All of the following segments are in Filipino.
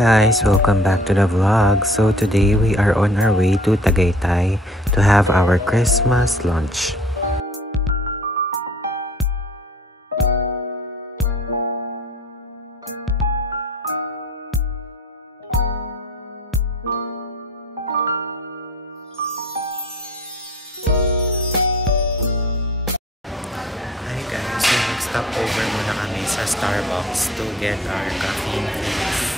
guys, welcome back to the vlog. So today we are on our way to Tagaytay to have our Christmas lunch. Hi guys, so nag-stop over muna kami sa Starbucks to get our caffeine fix.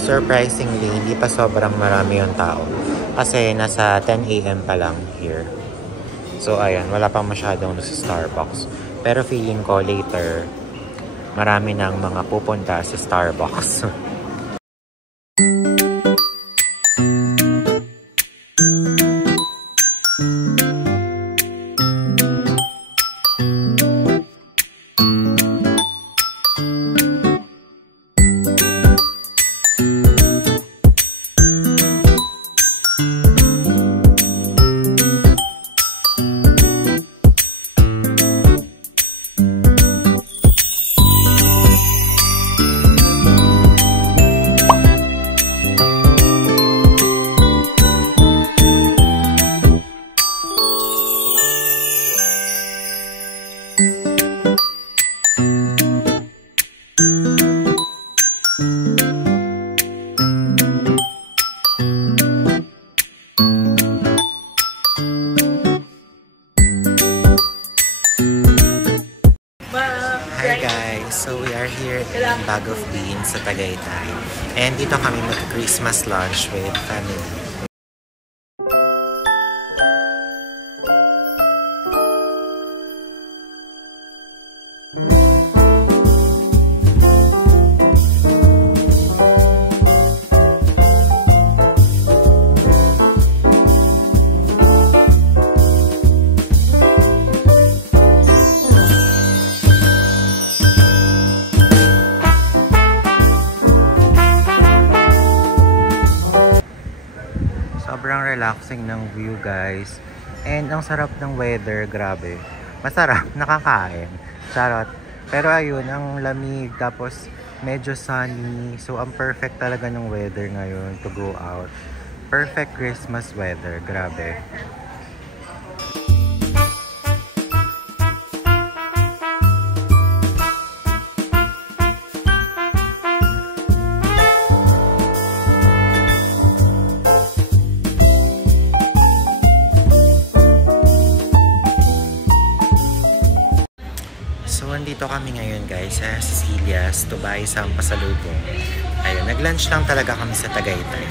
Surprisingly, hindi pa sobrang marami yung tao kasi nasa 10 AM pa lang here. So ayan, wala pang masyadong sa Starbucks. Pero feeling ko later, marami nang mga pupunta sa Starbucks. Hi guys! So we are here in Bag of Beans sa Tagaytay. And dito kami mag-Christmas lunch with family. Sobrang relaxing ng view guys. And ang sarap ng weather, grabe. Masarap, nakakain. Charot. Pero ayun, ang lamig. Tapos medyo sunny. So ang perfect talaga ng weather ngayon to go out. Perfect Christmas weather, grabe. So, andito kami ngayon guys sa Cecilia's to buy some pasalubong. Ayun, nag-lunch lang talaga kami sa Tagaytay.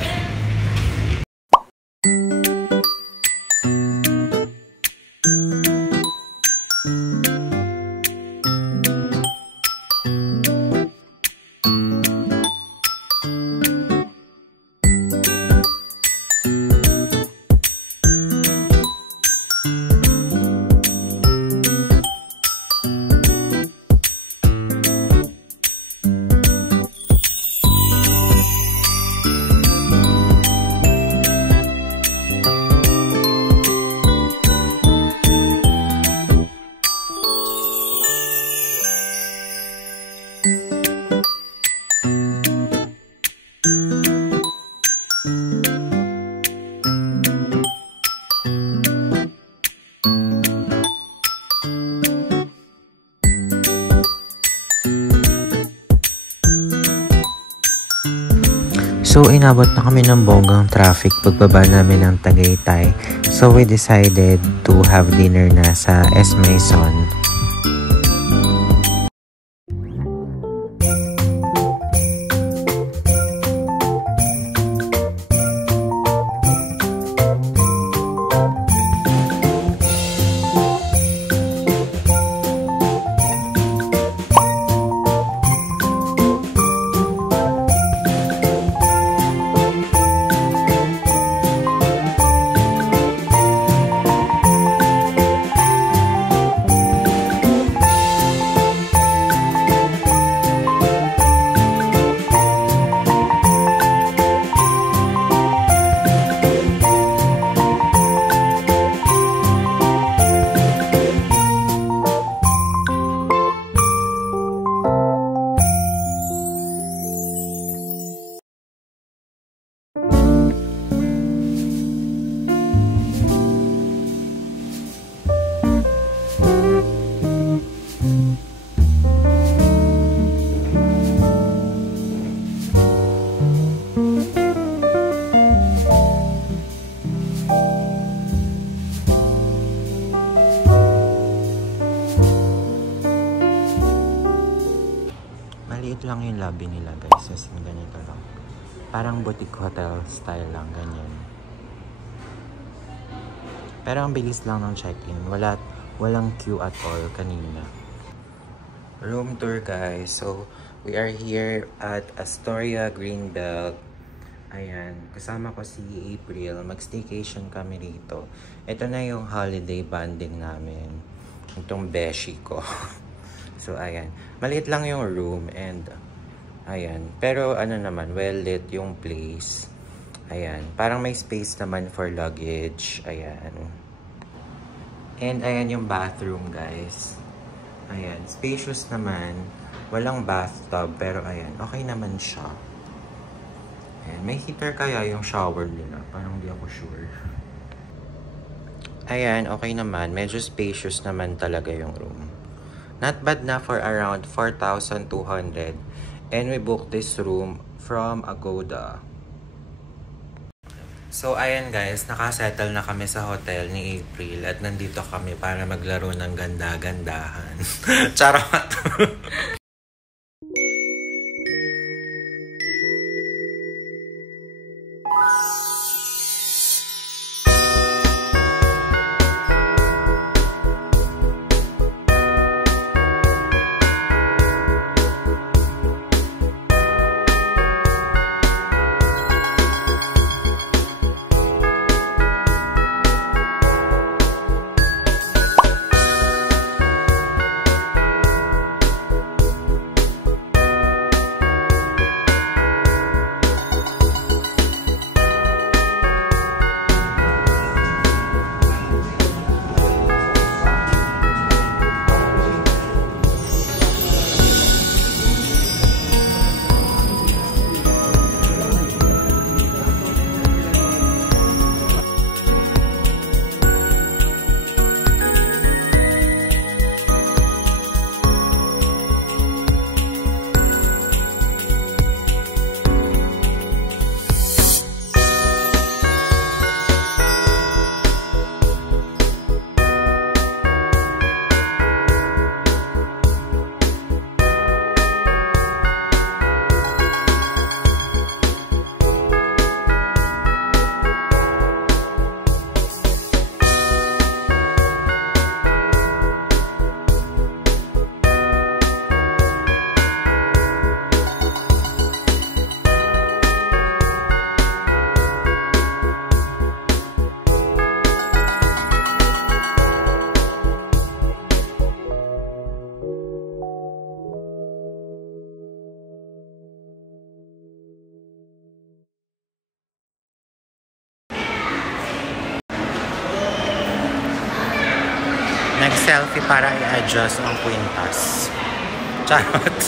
So, inabot na kami ng bonggang traffic pagbaba namin ng Tagaytay. So, we decided to have dinner na sa S. Maison. Maliit lang yung lobby nila guys. As in, ganito lang. Parang boutique hotel style lang, ganyan. Pero ang bilis lang ng check-in. Walang queue at all kanina. Room tour guys. So, we are here at Astoria Greenbelt. Ayan. Kasama ko si April. Mag-staycation kami dito. Ito na yung holiday bonding namin. Itong beshi ko. So, ayan. Maliit lang yung room and ayan. Pero ano naman, well lit yung place. Ayan. Parang may space naman for luggage. Ayan. And ayan yung bathroom guys. Ayan. Spacious naman. Walang bathtub. Pero ayan. Okay naman siya. Ayan. May heater kaya yung shower nila. Parang di ako sure. Ayan. Okay naman. Medyo spacious naman talaga yung room. Not bad na for around 4,200. And we booked this room from Agoda. So, ayan guys, nakasettle na kami sa hotel ni April at nandito kami para maglaro ng ganda-gandahan. Charot! Nag-selfie para i-adjust ang kwintas. Charot!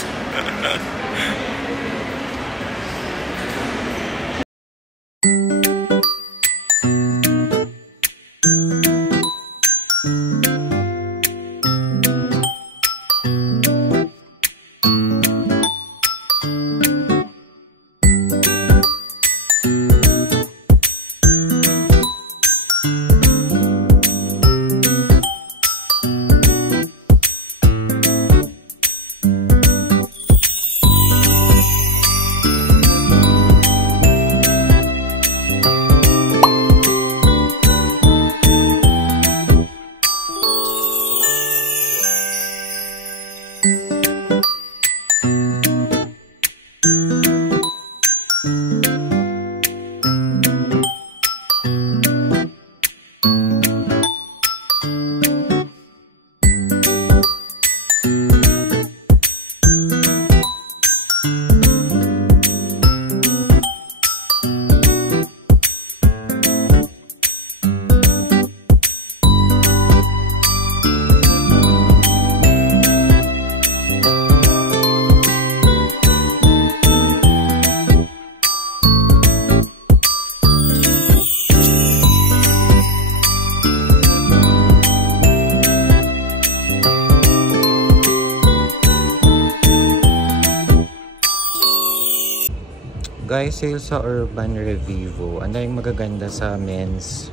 Guys, sale sa Urban Revivo. Ang daming magaganda sa men's.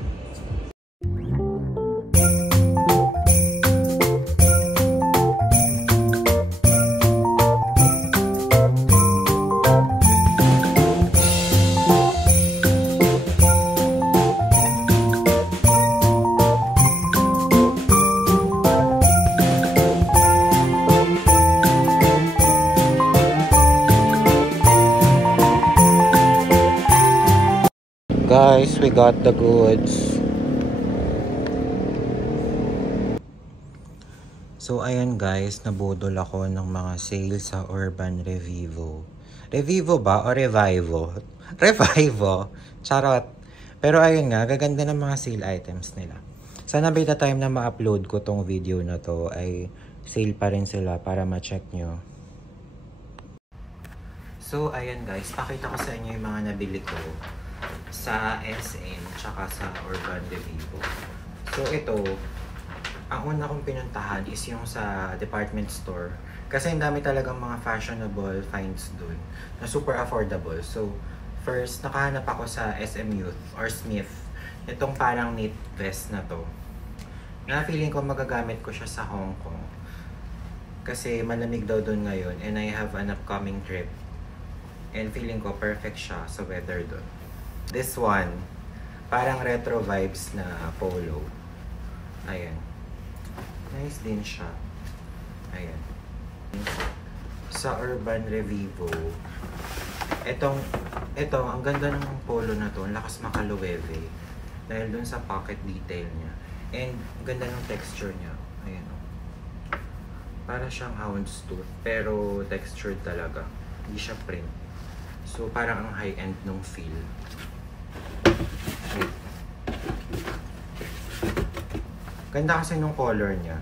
Guys, we got the goods. So, ayan guys, nabudol ako ng mga sale sa Urban Revivo. Revivo ba o Revivo? Revivo! Charot! Pero ayun nga, gaganda ng mga sale items nila. Sana by the time na ma-upload ko tong video na to ay sale pa rin sila para ma-check nyo. So, ayan guys, pakita ko sa inyo yung mga nabili ko sa SM tsaka sa Urban Revivo. So, ito, ang una kong pinuntahan is yung sa department store. Kasi ang dami talagang mga fashionable finds dun na super affordable. So, first, nakahanap ako sa SM Youth or Smith. Itong parang knit vest na to. Na feeling ko magagamit ko siya sa Hong Kong. Kasi malamig daw dun ngayon and I have an upcoming trip. And feeling ko perfect siya sa weather dun. This one, parang retro vibes na polo. Ayan. Nice din siya. Ayan. Sa Urban Revivo, ito, ang ganda ng polo na to. Ang lakas makaluweve. Dahil dun sa pocket detail niya. And, ganda ng texture niya. Ayan o. Para siyang houndstooth. Pero, textured talaga. Hindi siya print. So, parang ang high-end nung feel. Wait. Ganda kasi nung color niya.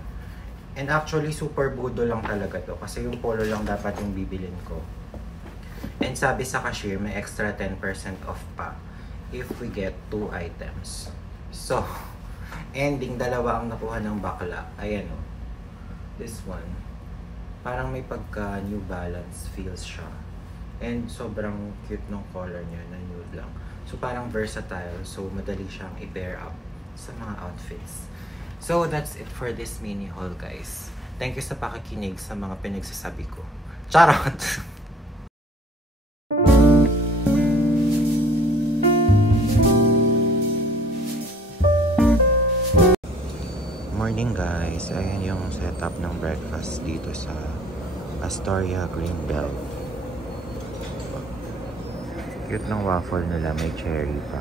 And actually, super budo lang talaga to. Kasi yung polo lang dapat yung bibilin ko. And sabi sa cashier, may extra 10% off pa if we get 2 items. So, ending, dalawa ang nakuha ng bakla. Ayan o. This one. Parang may pagka New Balance feels siya. And sobrang cute ng color niya na nude lang. So, parang versatile. So, madali siyang i-pair up sa mga outfits. So, that's it for this mini haul, guys. Thank you sa pakikinig sa mga pinagsasabi ko. Charot! Morning, guys. Ayan yung setup ng breakfast dito sa Astoria Greenbelt. Cute ng waffle nila. May cherry pa.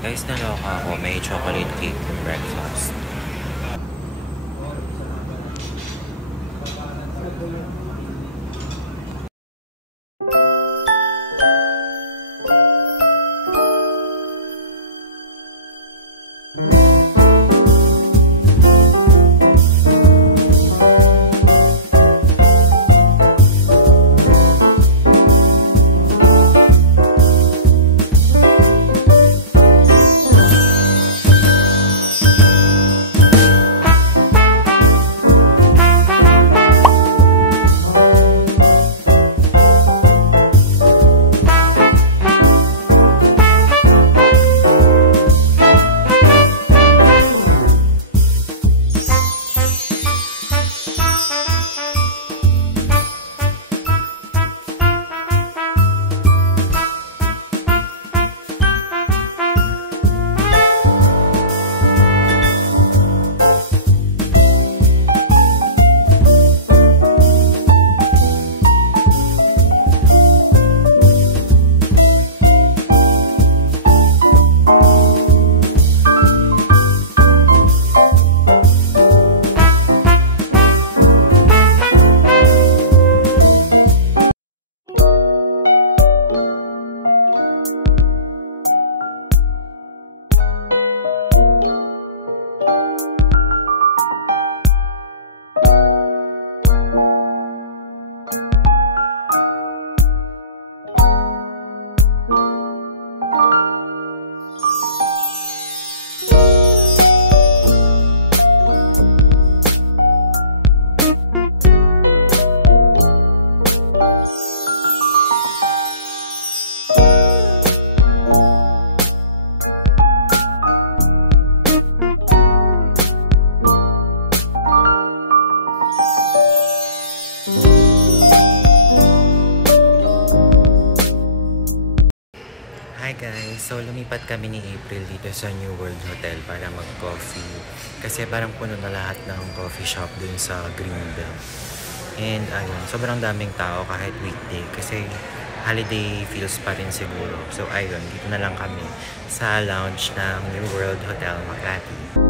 Guys, naloka ako. May chocolate cake for breakfast. So, lumipat kami ni April dito sa New World Hotel para mag-coffee. Kasi parang puno na lahat ng coffee shop dun sa Greenbelt. And ayun, sobrang daming tao kahit weekday. Kasi holiday feels pa rin siguro. So ayun, dito na lang kami sa lounge ng New World Hotel Makati.